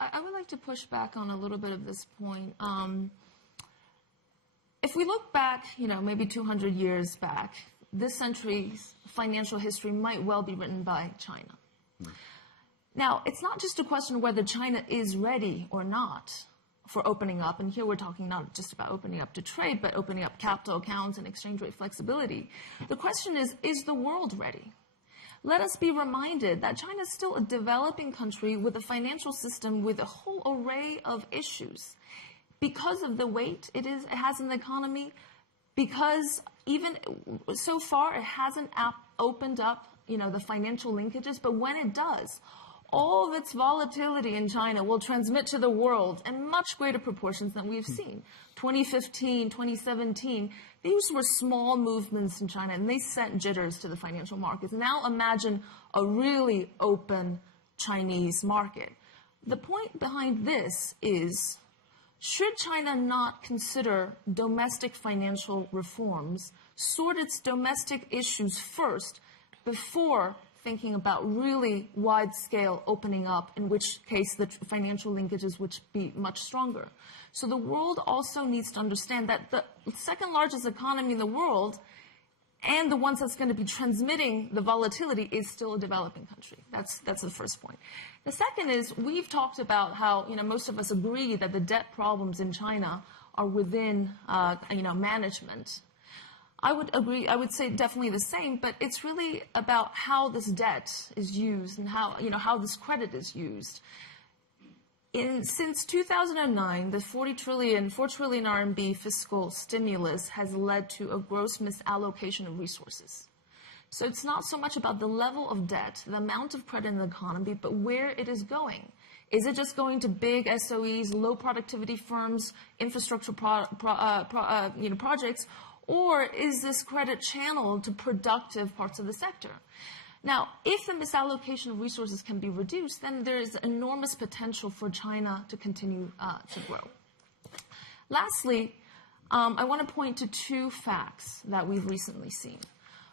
I would like to push back on a little bit of this point. If we look back, maybe 200 years back, this century's financial history might well be written by China. Now, it's not just a question of whether China is ready or not for opening up, and here we're talking not just about opening up to trade, but opening up capital accounts and exchange rate flexibility. The question is the world ready? Let us be reminded that China is still a developing country with a financial system with a whole array of issues. Because of the weight it has in the economy, because even so far it hasn't opened up, the financial linkages, but when it does, all of its volatility in China will transmit to the world in much greater proportions than we've seen. 2015, 2017, these were small movements in China, and they sent jitters to the financial markets. Now imagine a really open Chinese market. The point behind this is, should China not consider domestic financial reforms, sort its domestic issues first, before thinking about really wide-scale opening up, in which case the financial linkages would be much stronger? So the world also needs to understand that the second largest economy in the world, and the ones that's going to be transmitting the volatility, is still a developing country. That's the first point. The second is, we've talked about how most of us agree that the debt problems in China are within management. I would agree. I would say definitely the same, but it's really about how this debt is used and how this credit is used. Since 2009, the 4 trillion RMB fiscal stimulus has led to a gross misallocation of resources. So it's not so much about the level of debt, the amount of credit in the economy, but where it is going. Is it just going to big SOEs, low productivity firms, infrastructure projects, or is this credit channeled to productive parts of the sector? Now, if the misallocation of resources can be reduced, then there is enormous potential for China to continue to grow. Lastly, I want to point to two facts that we've recently seen.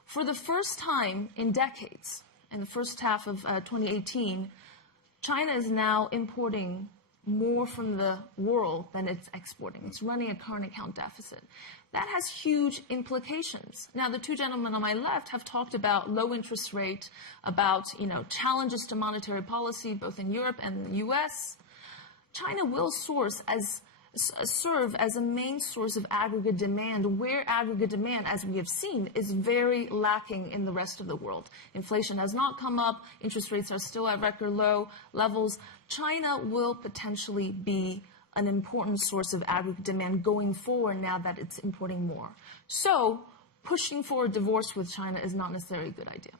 For the first time in decades, in the first half of 2018, China is now importing more from the world than it's exporting. It's running a current account deficit. That has huge implications. Now, the two gentlemen on my left have talked about low interest rate, about challenges to monetary policy, both in Europe and the US. China will serve as a main source of aggregate demand, where aggregate demand, as we have seen, is very lacking in the rest of the world. Inflation has not come up. Interest rates are still at record low levels. China will potentially be an important source of aggregate demand going forward now that it's importing more. So pushing for a divorce with China is not necessarily a good idea.